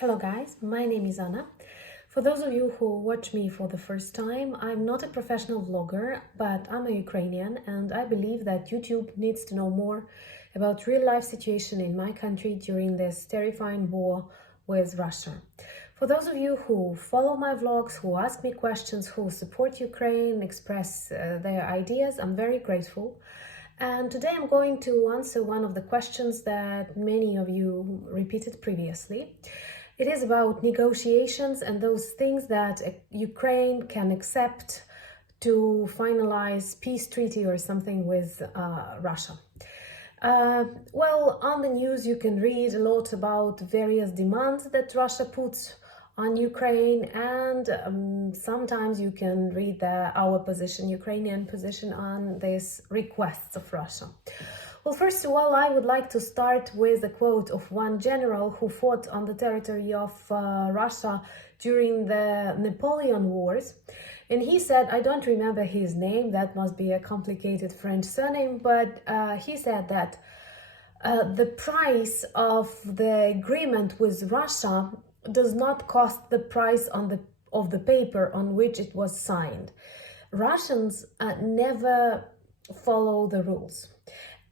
Hello guys, my name is Anna. For those of you who watch me for the first time, I'm not a professional vlogger, but I'm a Ukrainian and I believe that YouTube needs to know more about real life situation in my country during this terrifying war with Russia. For those of you who follow my vlogs, who ask me questions, who support Ukraine, express their ideas, I'm very grateful. And today I'm going to answer one of the questions that many of you repeated previously. It is about negotiations and those things that Ukraine can accept to finalize peace treaty or something with Russia. Well, on the news you can read a lot about various demands that Russia puts on Ukraine, and sometimes you can read our position, Ukrainian position, on these requests of Russia. Well, first of all, I would like to start with a quote of one general who fought on the territory of Russia during the Napoleon Wars. And he said, I don't remember his name, that must be a complicated French surname, but he said that the price of the agreement with Russia does not cost the price of the paper on which it was signed. Russians never follow the rules.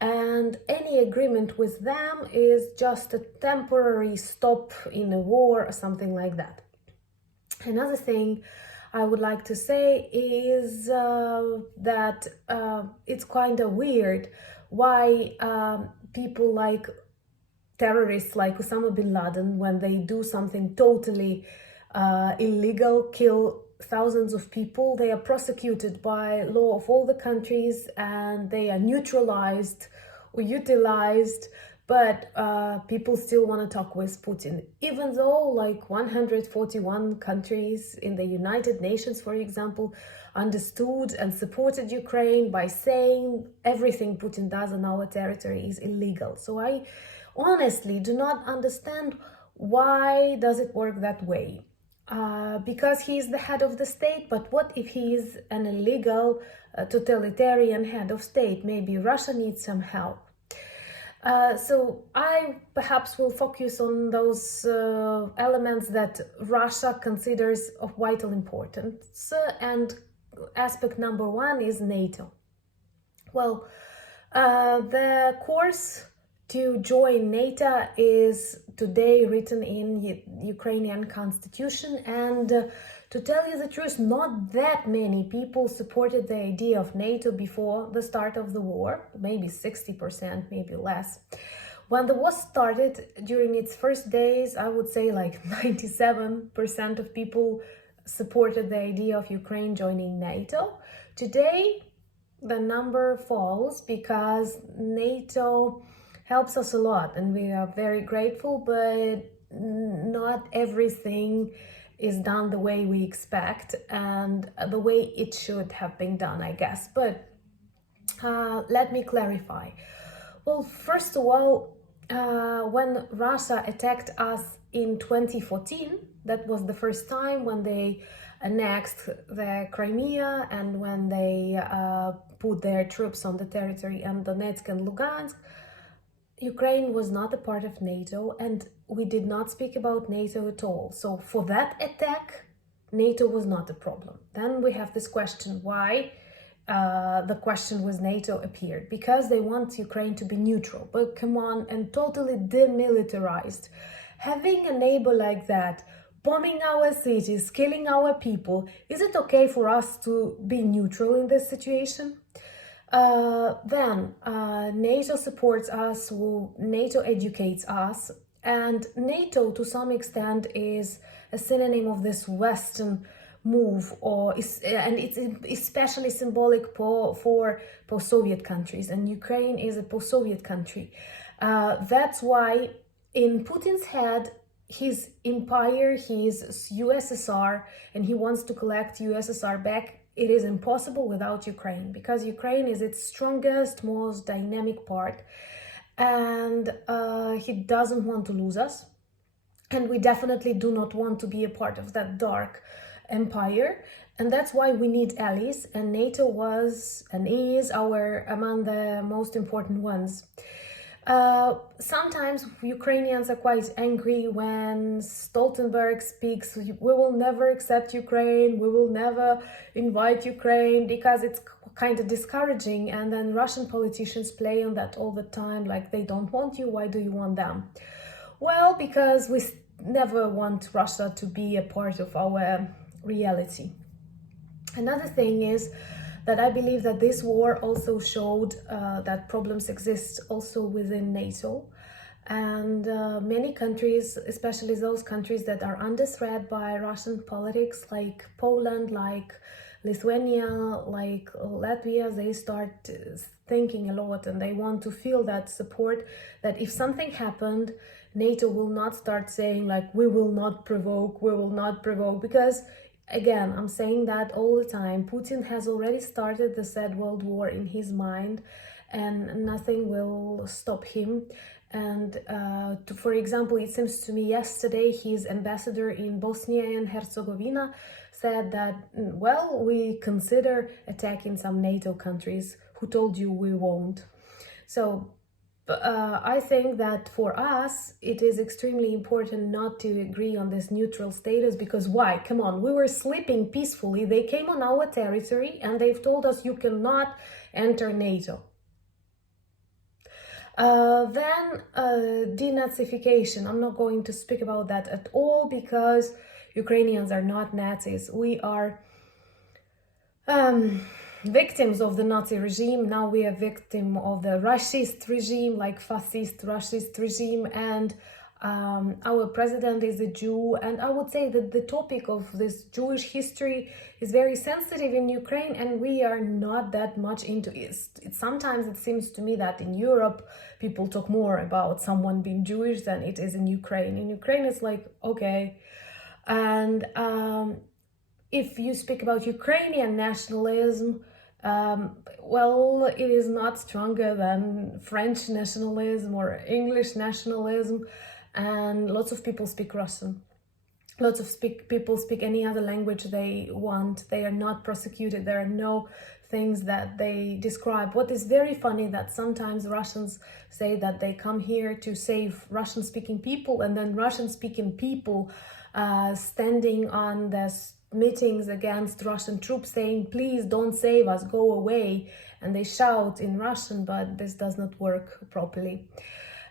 And any agreement with them is just a temporary stop in a war or something like that. Another thing I would like to say is that it's kind of weird why people like terrorists like Osama bin Laden, when they do something totally illegal, kill thousands of people, they are prosecuted by law of all the countries and they are neutralized or utilized, but people still want to talk with Putin, even though like 141 countries in the United Nations, for example, understood and supported Ukraine by saying everything Putin does on our territory is illegal. So I honestly do not understand why does it work that way. Because he is the head of the state, but what if he is an illegal, totalitarian head of state? Maybe Russia needs some help. So I perhaps will focus on those elements that Russia considers of vital importance, and aspect number one is NATO. Well, the course to join NATO is today written in Ukrainian constitution, and to tell you the truth, not that many people supported the idea of NATO before the start of the war, maybe 60%, maybe less. When the war started, during its first days, I would say like 97% of people supported the idea of Ukraine joining NATO. Today, the number falls because NATO helps us a lot and we are very grateful, but not everything is done the way we expect and the way it should have been done, I guess. But let me clarify. Well, first of all, when Russia attacked us in 2014, that was the first time when they annexed the Crimea and when they put their troops on the territory of Donetsk and Lugansk. Ukraine was not a part of NATO and we did not speak about NATO at all. So for that attack, NATO was not a problem. Then we have this question, why the question with NATO appeared? Because they want Ukraine to be neutral. But come on, and totally demilitarized. Having a neighbor like that, bombing our cities, killing our people, is it okay for us to be neutral in this situation? Then NATO supports us, NATO educates us, and NATO to some extent is a synonym of this Western move, and it's especially symbolic for post-Soviet countries, and Ukraine is a post-Soviet country. That's why in Putin's head, his empire, his USSR, and he wants to collect USSR back. It is impossible without Ukraine, because Ukraine is its strongest, most dynamic part, and he doesn't want to lose us, and we definitely do not want to be a part of that dark empire, and that's why we need allies, and NATO was and is among the most important ones. Sometimes Ukrainians are quite angry when Stoltenberg speaks, we will never accept Ukraine, we will never invite Ukraine, because it's kind of discouraging. And then Russian politicians play on that all the time, like they don't want you, why do you want them? Well, because we never want Russia to be a part of our reality. Another thing is that I believe that this war also showed that problems exist also within NATO. And many countries, especially those countries that are under threat by Russian politics, like Poland, like Lithuania, like Latvia, they start thinking a lot, and they want to feel that support, that if something happened, NATO will not start saying like, we will not provoke, because again, I'm saying that all the time, Putin has already started the Third World War in his mind, and nothing will stop him. And for example, it seems to me yesterday his ambassador in Bosnia and Herzegovina said that, well, we consider attacking some NATO countries. Who told you we won't? So I think that for us, it is extremely important not to agree on this neutral status, because why? Come on, we were sleeping peacefully. They came on our territory and they've told us you cannot enter NATO. Then denazification. I'm not going to speak about that at all, because Ukrainians are not Nazis. We are victims of the Nazi regime. Now we are victim of the Russist regime, like fascist Russist regime, and our president is a Jew. And I would say that the topic of this Jewish history is very sensitive in Ukraine, and we are not that much into it. Sometimes it seems to me that in Europe, people talk more about someone being Jewish than it is in Ukraine. In Ukraine, it's like, okay. And if you speak about Ukrainian nationalism, well, it is not stronger than French nationalism or English nationalism, and lots of people speak Russian. Lots of people speak any other language they want. They are not prosecuted. There are no things that they describe. What is very funny that sometimes Russians say that they come here to save Russian-speaking people, and then Russian-speaking people standing on the meetings against Russian troops saying, please don't save us, go away. And they shout in Russian, but this does not work properly.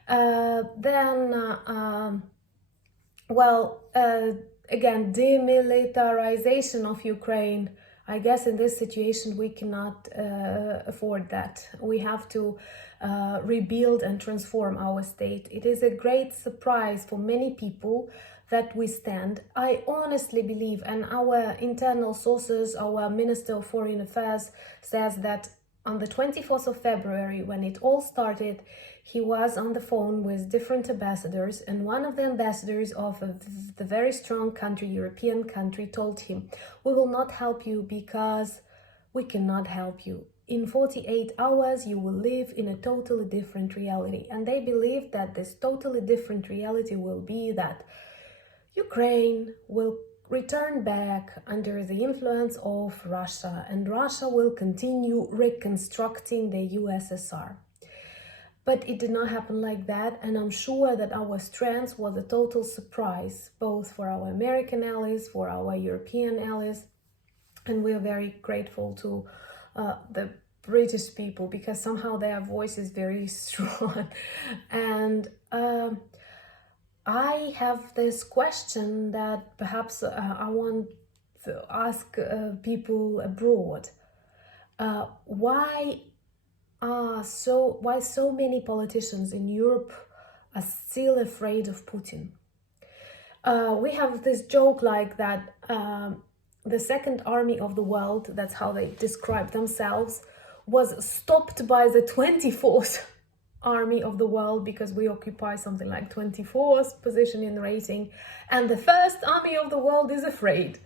Again, demilitarization of Ukraine. I guess in this situation we cannot afford that. We have to rebuild and transform our state. It is a great surprise for many people that we stand. I honestly believe, and our internal sources, our Minister of Foreign Affairs says that on the 24th of February, when it all started, he was on the phone with different ambassadors, and one of the ambassadors of the very strong country, European country, told him, we will not help you because we cannot help you. In 48 hours, you will live in a totally different reality. And they believe that this totally different reality will be that Ukraine will return back under the influence of Russia, and Russia will continue reconstructing the USSR. But it did not happen like that, and I'm sure that our strength was a total surprise, both for our American allies, for our European allies, and we are very grateful to the British people, because somehow their voice is very strong. And I have this question that perhaps I want to ask people abroad. Why so many politicians in Europe are still afraid of Putin? We have this joke like that the second army of the world, that's how they describe themselves, was stopped by the 24th army of the world, because we occupy something like 24th position in rating, and the first army of the world is afraid.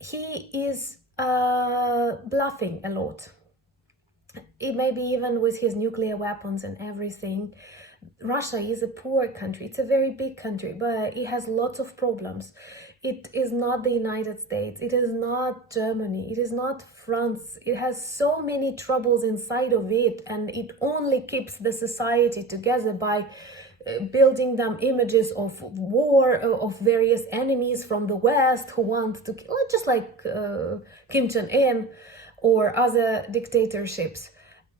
He is bluffing a lot. It may be even with his nuclear weapons and everything. Russia is a poor country. It's a very big country, but it has lots of problems. It is not the United States. It is not Germany. It is not France. It has so many troubles inside of it, and it only keeps the society together by building them images of war, of various enemies from the West who want to, just like Kim Jong-un or other dictatorships.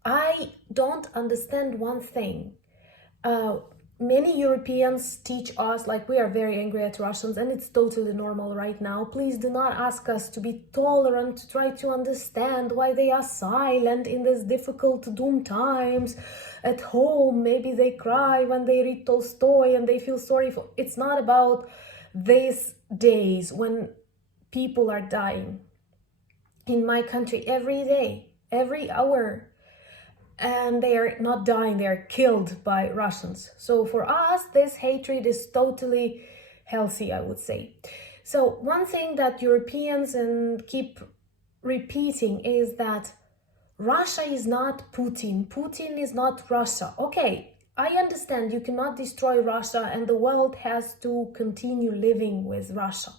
I don't understand one thing. Many Europeans teach us, like, we are very angry at Russians, and it's totally normal right now. Please do not ask us to be tolerant, to try to understand why they are silent in these difficult doom times. At home, maybe they cry when they read Tolstoy and they feel sorry for... It's not about these days when people are dying. In my country, every day, every hour, and they are not dying, they are killed by Russians. So for us, this hatred is totally healthy, I would say. So one thing that Europeans keep repeating is that Russia is not Putin. Putin is not Russia. Okay, I understand you cannot destroy Russia and the world has to continue living with Russia.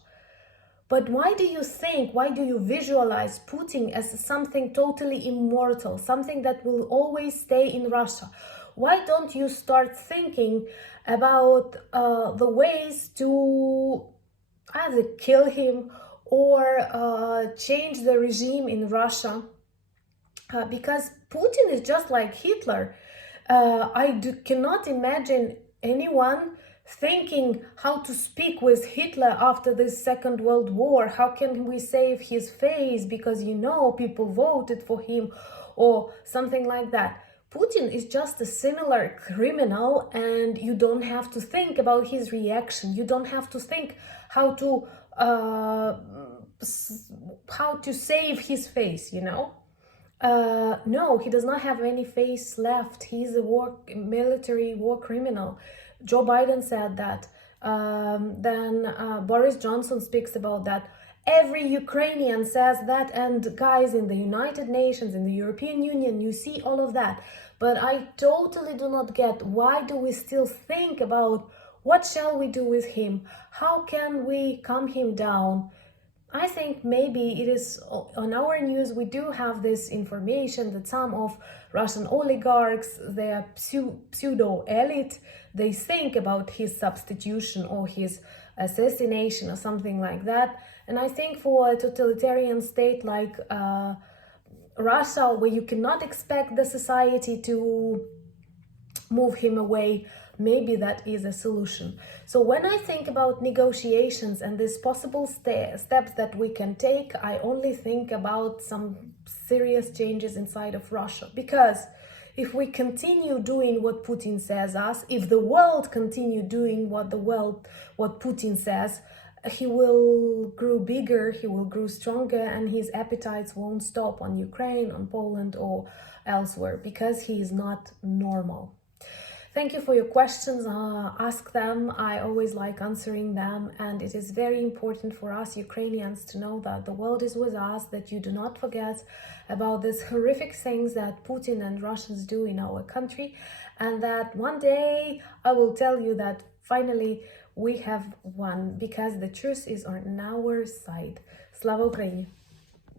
But why do you visualize Putin as something totally immortal, something that will always stay in Russia? Why don't you start thinking about the ways to either kill him or change the regime in Russia? Because Putin is just like Hitler. Cannot imagine anyone thinking how to speak with Hitler after this Second World War. How can we save his face because, people voted for him or something like that. Putin is just a similar criminal, and you don't have to think about his reaction. You don't have to think how to save his face, No, he does not have any face left. He's a military war criminal. Joe Biden said that. Then Boris Johnson speaks about that. Every Ukrainian says that, and guys in the United Nations, in the European Union, you see all of that. But I totally do not get, why do we still think about what shall we do with him? How can we calm him down? I think maybe it is on our news, we do have this information that some of Russian oligarchs, they are pseudo-elite, they think about his substitution or his assassination or something like that. And I think for a totalitarian state like Russia, where you cannot expect the society to move him away, maybe that is a solution. So when I think about negotiations and these possible steps that we can take, I only think about some serious changes inside of Russia. Because if we continue doing what Putin says us, if the world continue doing what Putin says, he will grow bigger, he will grow stronger, and his appetites won't stop on Ukraine, on Poland, or elsewhere, because he is not normal. Thank you for your questions. Ask them. I always like answering them. And it is very important for us Ukrainians to know that the world is with us, that you do not forget about these horrific things that Putin and Russians do in our country. And that one day I will tell you that finally we have won, because the truth is on our side. Slava Ukraini!